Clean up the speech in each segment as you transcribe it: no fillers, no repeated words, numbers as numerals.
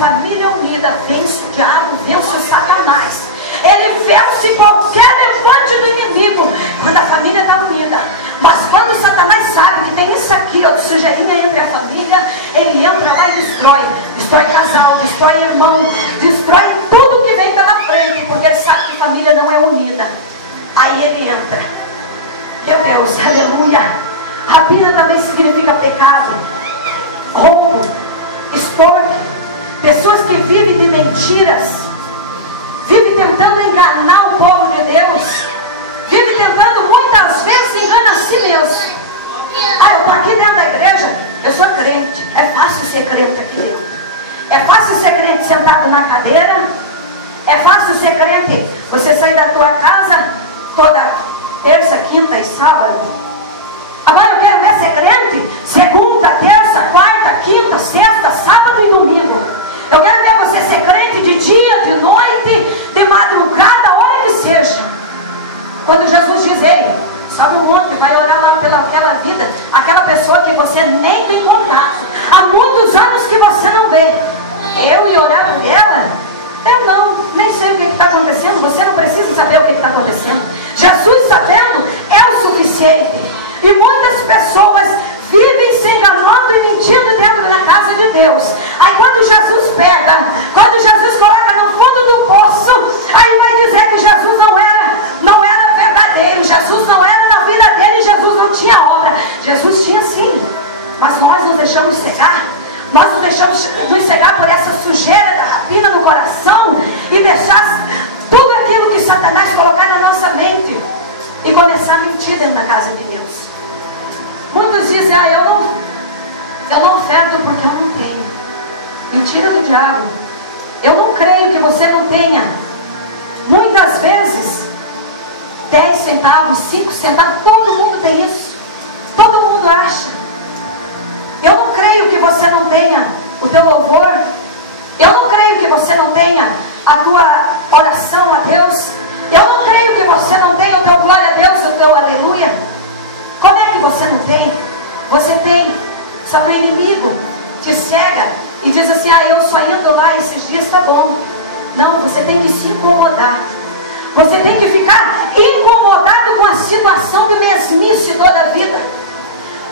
família unida vence o diabo, vence o Satanás. Ele vence qualquer levante do inimigo quando a família está unida. Mas quando o Satanás sabe que tem isso aqui, ó, de sujeirinha entre a família, ele entra lá e destrói. Destrói casal, destrói irmão, destrói tudo que vem pela frente, porque ele sabe que família não é unida. Aí ele entra. Meu Deus, aleluia. Rapina também significa pecado, roubo, extorque. Pessoas que vivem de mentiras, vivem tentando enganar o povo de Deus, vive tentando muitas vezes enganar a si mesmo. Ah, eu estou aqui dentro da igreja, eu sou crente. É fácil ser crente aqui dentro. É fácil ser crente sentado na cadeira. É fácil ser crente você sair da tua casa toda terça, quinta e sábado. Agora eu quero ver ser crente segunda, terça, quarta, quinta, sexta, sábado e domingo. Eu quero ver você ser crente de dia, de noite, de madrugada, a hora que seja. Quando Jesus diz, ei, sobe o monte, vai orar lá pelaquela vida, aquela pessoa que você nem tem contato, há muitos anos que você não vê. Eu ir orar por ela? Eu não, nem sei o que está acontecendo. Você não precisa saber o que está acontecendo. Jesus sabendo é o suficiente. E muitas pessoas vivem se enganando e mentindo dentro da casa de Deus. Aí quando Jesus pega, quando Jesus coloca no fundo do poço, aí vai dizer que Jesus não era verdadeiro, Jesus não era na vida dele, Jesus não tinha obra. Jesus tinha sim, mas nós nos deixamos cegar. Nós nos deixamos nos cegar por essa sujeira da rapina no coração e deixar tudo aquilo que Satanás colocar na nossa mente e começar a mentir dentro da casa de Deus. Muitos dizem, eu não oferto porque eu não tenho. Mentira do diabo. Eu não creio que você não tenha. Muitas vezes 10 centavos, 5 centavos, todo mundo tem isso. Todo mundo acha. Eu não creio que você não tenha o teu louvor. Eu não creio que você não tenha a tua oração a Deus. Eu não creio que você não tenha o teu glória a Deus, o teu aleluia. Como é que você não tem? Você tem, só que o inimigo te cega e diz assim, eu só indo lá esses dias, tá bom. Não, você tem que se incomodar. Você tem que ficar incomodado com a situação de mesmice toda a vida.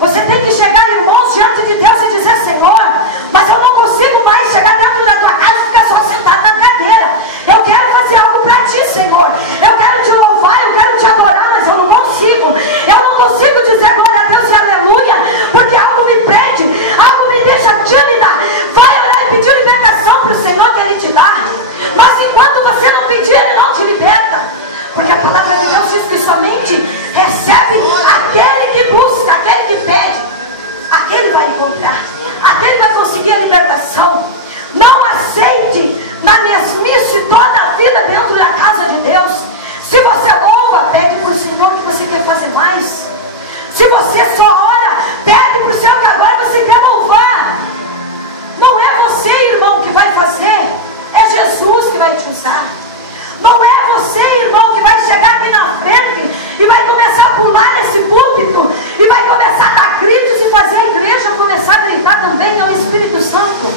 Você tem que chegar, irmãos, diante de Deus e dizer, Senhor, mas eu não consigo mais chegar dentro da tua casa e ficar só sentado na cadeira. Eu quero fazer algo para ti, Senhor. Eu quero te louvar, eu quero te adorar, mas eu não consigo. Eu não consigo dizer glória a Deus e aleluia, porque algo me prende, algo me deixa tímida. Vai orar e pedir libertação para o Senhor que Ele te dá. Mas enquanto você não pedir, Ele não te liberta. Porque a palavra de Deus diz que somente recebe aquele que busca, aquele que pede. Aquele vai encontrar, aquele vai conseguir a libertação. Não aceite na mesmice toda a vida dentro da casa de Deus. Se você louva, pede para o Senhor que você quer fazer mais. Se você só ora, pede para o Senhor que agora você quer louvar. Não é você, irmão, que vai fazer, é Jesus que vai te usar. Não é você, irmão, que vai chegar aqui na frente e vai começar a pular nesse púlpito e vai começar a dar gritos e fazer a igreja começar a gritar também ao Espírito Santo.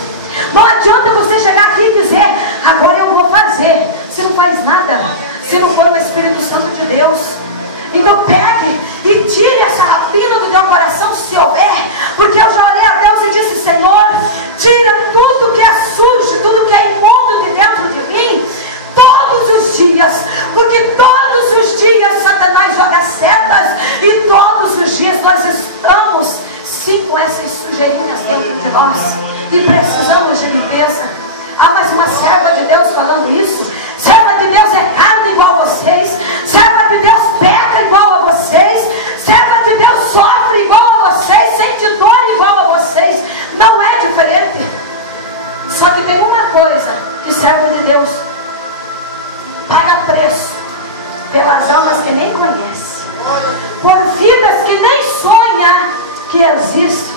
Não adianta você chegar aqui e dizer, agora eu vou fazer, se não faz nada, se não for o Espírito Santo de Deus. Então pegue e tire essa rapina do teu coração, se houver, porque eu já orei a Deus e disse, Senhor, tira tudo que é sujo, tudo que é imundo de dentro de mim, todos os dias, porque todos os dias Satanás joga setas e todos os dias nós estamos sim com essas sujeirinhas dentro de nós e precisamos de limpeza. Mas uma serva de Deus falando isso, serva de Deus é carne igual a vocês, serva de Deus peca igual a vocês, serva de Deus sofre igual a vocês, sente dor igual a vocês, não é diferente. Só que tem uma coisa que serva de Deus paga preço pelas almas que nem conhece, por vidas que nem sonha que existe.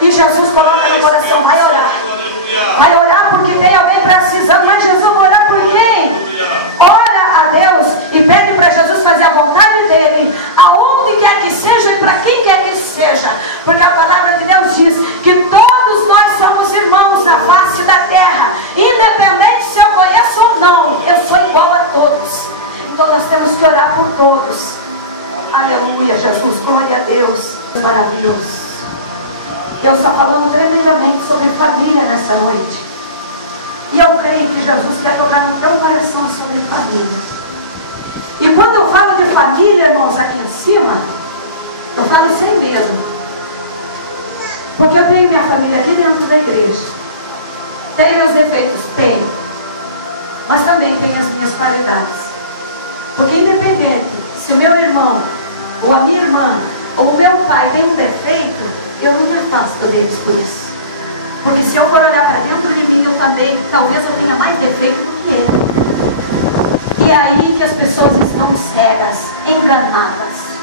E Jesus coloca no coração, vai orar porque tem alguém precisando. Mas Jesus, vai orar por quem? Ora a Deus e pede para Jesus fazer a vontade dele, aonde quer que seja e para quem quer que seja, porque a palavra de Deus diz que todos nós somos irmãos na face da terra. Maravilhoso. Deus está falando tremendamente sobre família nessa noite. E eu creio que Jesus quer jogar no teu coração sobre família. E quando eu falo de família, irmãos, aqui em cima, eu falo isso aí mesmo. Porque eu tenho minha família aqui dentro da igreja. Tem meus defeitos? Tem. Mas também tem as minhas qualidades. Porque independente se o meu irmão, ou a minha irmã, ou o meu pai tem um defeito, eu não me afasto deles por isso. Porque se eu for olhar para dentro de mim, eu também, talvez eu tenha mais defeito do que ele. E é aí que as pessoas estão cegas, enganadas.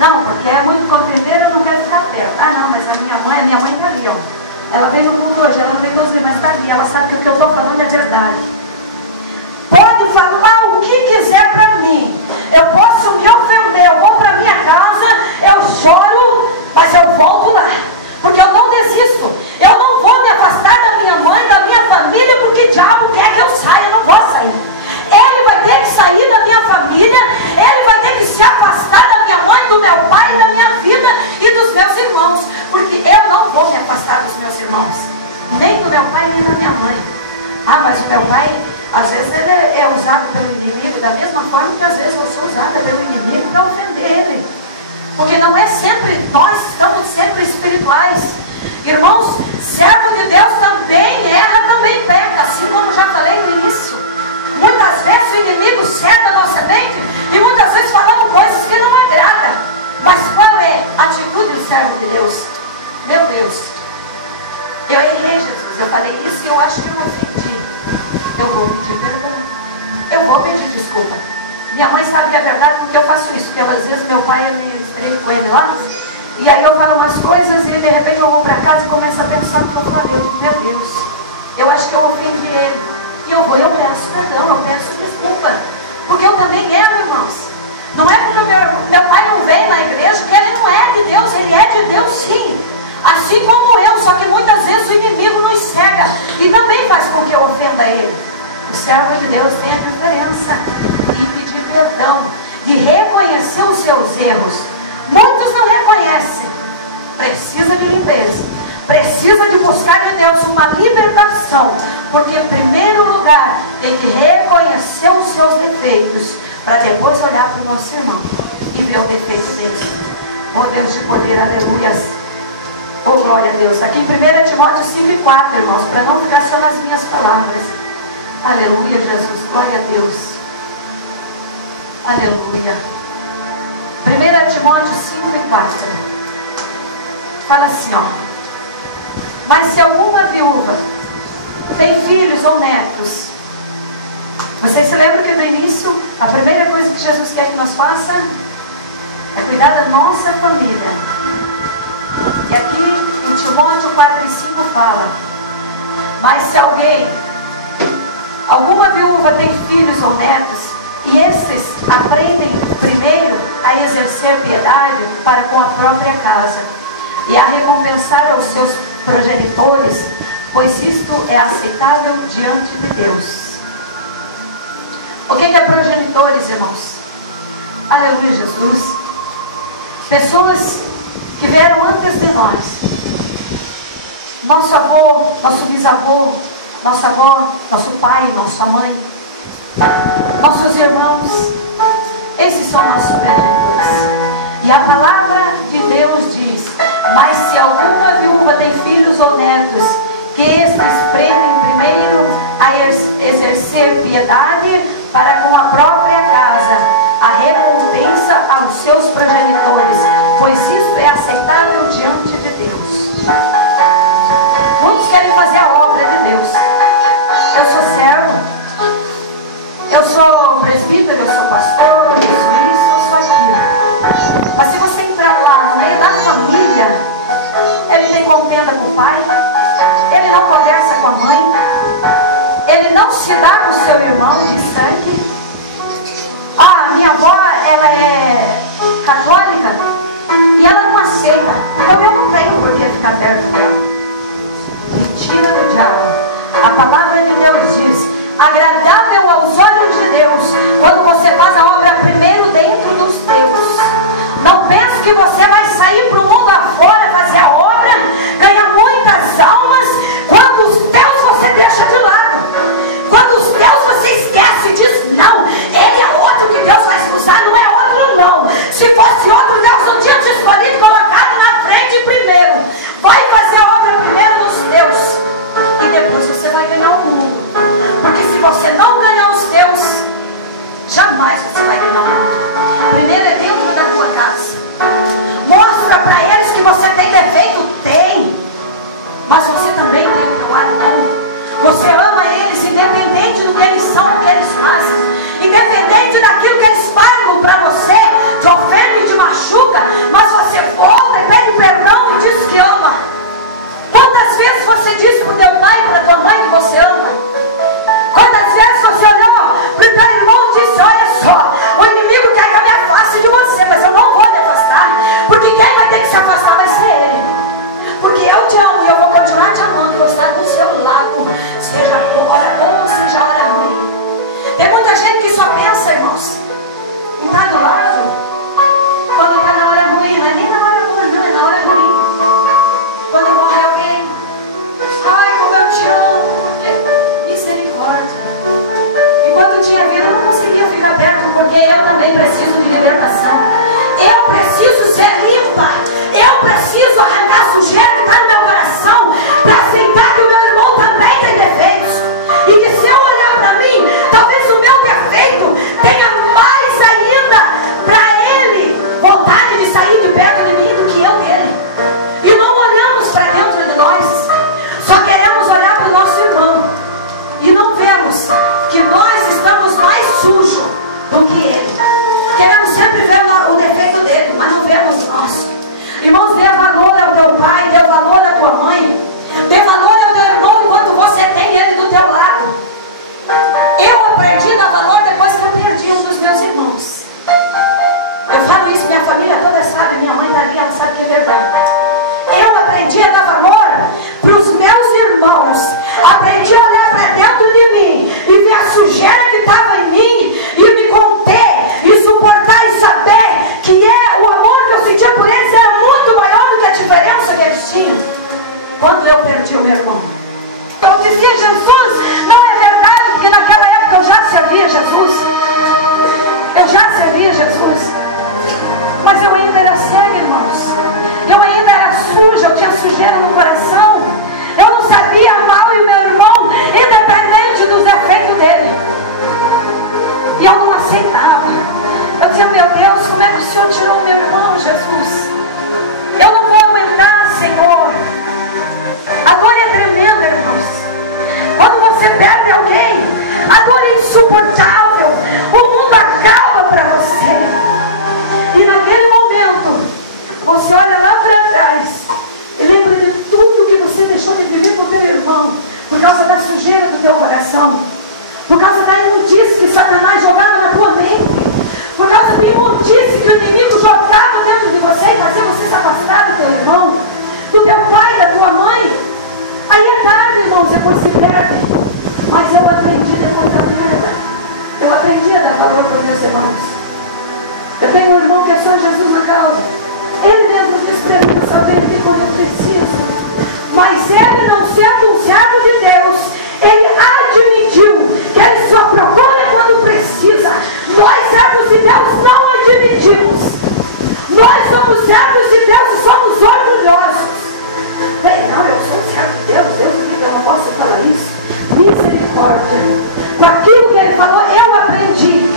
Não, porque é muito copeteira, eu não quero ficar perto. Ah não, mas a minha mãe está ali, ó. Ela veio no culto hoje, ela não veio todos, mas está ali. Ela sabe que o que eu estou falando é verdade. Pode falar o que quiser para mim. Eu posso me ofender, eu vou para minha casa, eu choro, mas eu volto lá. Porque eu não desisto. Eu não vou me afastar da minha mãe, da minha família, porque o diabo quer que eu saia, eu não vou sair. Ele vai ter que sair da minha família, ele vai ter que se afastar da minha mãe, do meu pai, da minha vida e dos meus irmãos. Porque eu não vou me afastar dos meus irmãos. Nem do meu pai, nem da minha mãe. Ah, mas o meu pai, às vezes ele é usado pelo inimigo, da mesma forma que às vezes eu sou usada pelo inimigo para ofender ele. Porque não é sempre, nós estamos sempre espirituais. Irmãos, servo de Deus também erra, também peca, assim como já falei no início. Muitas vezes o inimigo cega a nossa mente e muitas vezes falamos coisas que não agradam. Mas qual é a atitude do servo de Deus? Meu Deus, eu errei, Jesus, eu falei isso e eu acho que eu ofendi. Eu vou pedir perdão. Eu vou pedir desculpa. Minha mãe sabe que é verdade porque eu faço isso. Porque às vezes meu pai, eu me estreito com ele lá. E aí eu falo umas coisas e de repente eu vou para casa e começo a pensar no que eu falei. Meu Deus, eu acho que eu ofendi ele. E eu peço perdão, eu peço desculpa. Porque eu também erro, irmãos. Não é porque meu pai não vem na igreja que ele não é de Deus. Ele é de Deus sim. Assim como eu, só que muitas vezes o inimigo nos cega e também faz com que eu ofenda ele. O servo de Deus tem a diferença de pedir perdão, de reconhecer os seus erros. Muitos não reconhecem. Precisa de limpeza, precisa de buscar de Deus uma libertação, porque em primeiro lugar tem que reconhecer os seus defeitos, para depois olhar para o nosso irmão e ver o defeito dele. Oh Deus de poder, aleluias. Oh, glória a Deus. Aqui em 1 Timóteo 5:4, irmãos, para não ficar só nas minhas palavras. Aleluia, Jesus. Glória a Deus. Aleluia. 1 Timóteo 5:4. Fala assim, ó. Mas se alguma viúva tem filhos ou netos, vocês se lembram que no início, a primeira coisa que Jesus quer que nós faça é cuidar da nossa família. E aqui em Timóteo 4:5 fala: mas se alguma viúva tem filhos ou netos, e esses aprendem primeiro a exercer piedade para com a própria casa, e a recompensar aos seus progenitores, pois isto é aceitável diante de Deus. O que é progenitores, irmãos? Aleluia, Jesus. Pessoas que vieram antes de nós. Nosso avô, nosso bisavô, nossa avó, nosso pai, nossa mãe, nossos irmãos. Esses são nossos progenitores. E a palavra de Deus diz: mas se alguma viúva tem filhos ou netos, que estes aprendem primeiro a exercer piedade para com a própria casa, a recompensa aos seus progenitores, pois isso é aceitável diante de Deus. Muitos querem fazer a obra de Deus. Eu sou servo, eu sou presbítero, eu sou pastor, eu sou isso, eu sou aquilo. Mas se você entrar lá no meio da família, ele tem contenda com o pai, ele não conversa com a mãe, ele não se dá com o seu irmão de sangue, libertação. Eu preciso ser limpa. Eu preciso arrancar a sujeira que está no meu coração para aceitar que o meu irmão também tem defeitos. E que se eu olhar para mim, talvez o meu defeito tenha mais ainda para ele vontade de sair de perto de mim do que eu dele. E não olhamos para dentro de nós. Só queremos olhar para o nosso irmão. E não vemos que nós estamos mais sujos do que ele. Queremos sempre ver o defeito dele, mas não vemos o nosso. Irmãos, dê valor ao teu pai, dê valor à tua mãe, dê valor ao teu irmão enquanto você tem ele do teu lado. Eu aprendi a dar valor depois que eu perdi um dos meus irmãos. Eu falo isso, minha família toda sabe, minha mãe está ali, ela sabe que é verdade. Eu aprendi a dar valor para os meus irmãos. Aprendi a olhar para dentro de mim e ver a sujeira que estava em mim e me conter e suportar e saber que o amor que eu sentia por eles era muito maior do que a diferença que eles tinham. Quando eu perdi o meu irmão, eu dizia: Jesus, não é verdade, porque naquela época eu já servia Jesus. Eu já servia Jesus. Mas eu ainda era cega, irmãos. Eu ainda era suja, eu tinha sujeira no coração. Eu não sabia amar o meu irmão, independente dos defeitos dele. E eu não aceitava. Eu dizia: meu Deus, como é que o Senhor tirou o meu irmão, Jesus? Eu não vou aguentar, Senhor. A dor é tremenda, irmãos. Quando você perde alguém, a dor é insuportável. O mundo acaba para você. E naquele momento, você olha lá para trás e lembra de tudo que você deixou de viver com o teu irmão, por causa da sujeira do teu coração, por causa da imundície que Satanás jogava na tua mente, por causa da imundície que o inimigo jogava dentro de você e fazia você se afastar do teu irmão, do teu pai, da tua mãe. Aí é tarde, irmãos, depois se perde. Mas eu aprendi depois da vida. Eu aprendi a dar valor para os meus irmãos. Eu tenho um irmão que é só Jesus na causa. Ele mesmo diz para mim: só vem aqui quando eu preciso. Mas ele, não sendo um servo de Deus, ele admitiu que ele só procura quando precisa. Nós, servos de Deus, não admitimos. Nós somos servos de Deus e somos orgulhosos. Não, eu sou um servo de Deus, Deus me diz que eu não posso falar isso. Misericórdia. Com aquilo que ele falou, eu aprendi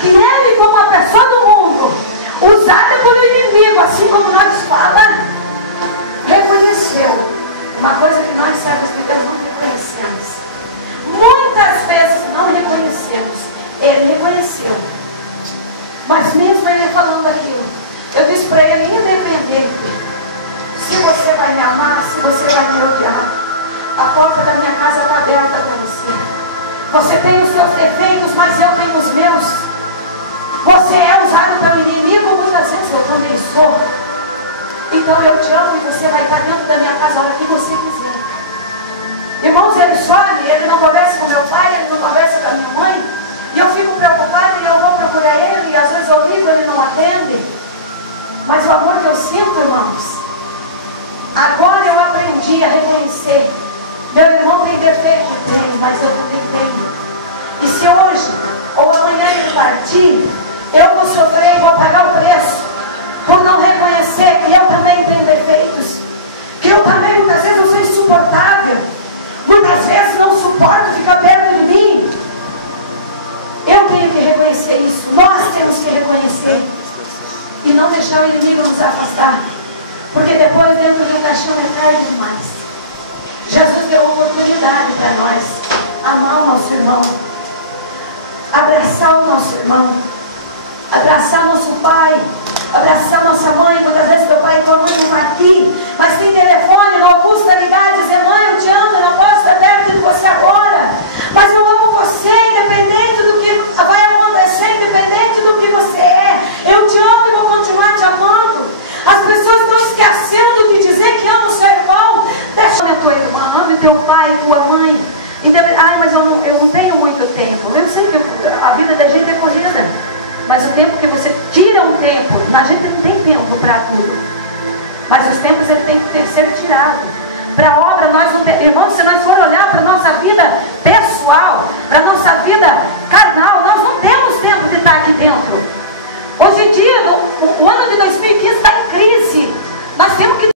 que ele, como uma pessoa do mundo, usada pelo inimigo, assim como nós fala, reconheceu uma coisa que nós, servos de Deus, não reconhecemos. Muitas vezes não reconhecemos. Ele reconheceu. Mas mesmo ele falando aquilo, eu disse para ele: independente se você vai me amar, se você vai me odiar, a porta da minha casa está aberta para você. Você tem os seus defeitos, mas eu tenho os meus. Você é usado pelo inimigo, muitas vezes eu também sou. Então eu te amo e você vai estar dentro da minha casa a hora que você quiser. Irmãos, ele sobe, ele não conversa com meu pai, ele não conversa com a minha mãe. E eu fico preocupada e eu vou procurar ele, e às vezes eu ligo, ele não atende. Mas o amor que eu sinto, irmãos, agora eu aprendi a reconhecer. Meu irmão tem defeito? Tem, mas eu também tenho. E se hoje ou amanhã ele partir, eu vou sofrer e vou pagar o preço por não reconhecer que eu também tenho defeitos, que eu também muitas vezes eu sou insuportável, muitas vezes não suporto ficar perto de mim. Eu tenho que reconhecer isso. Nós temos que reconhecer e não deixar o inimigo nos afastar, porque depois dentro de um caixão é tarde demais. Jesus deu uma oportunidade para nós amar o nosso irmão, abraçar o nosso irmão, abraçar nosso pai, abraçar nossa mãe. Muitas vezes teu pai e tua mãe não estão aqui, mas tem telefone, não custa ligar e dizer: mãe, eu te amo, não posso estar perto de você agora, mas eu amo você, independente do que vai acontecer, independente do que você é, eu te amo e vou continuar te amando. As pessoas estão esquecendo de dizer que ama o seu irmão. Deixa a tua irmã, ame teu pai, tua mãe. Ai, mas eu não tenho muito tempo. Eu sei que a vida da gente é corrida, mas o tempo que você tira um tempo, a gente não tem tempo para tudo, mas os tempos ele tem que ser tirado. Para a obra nós não temos. Irmãos, se nós for olhar para a nossa vida pessoal, para a nossa vida carnal, nós não temos tempo de estar aqui dentro. Hoje em dia, o ano de 2015 está em crise. Nós temos que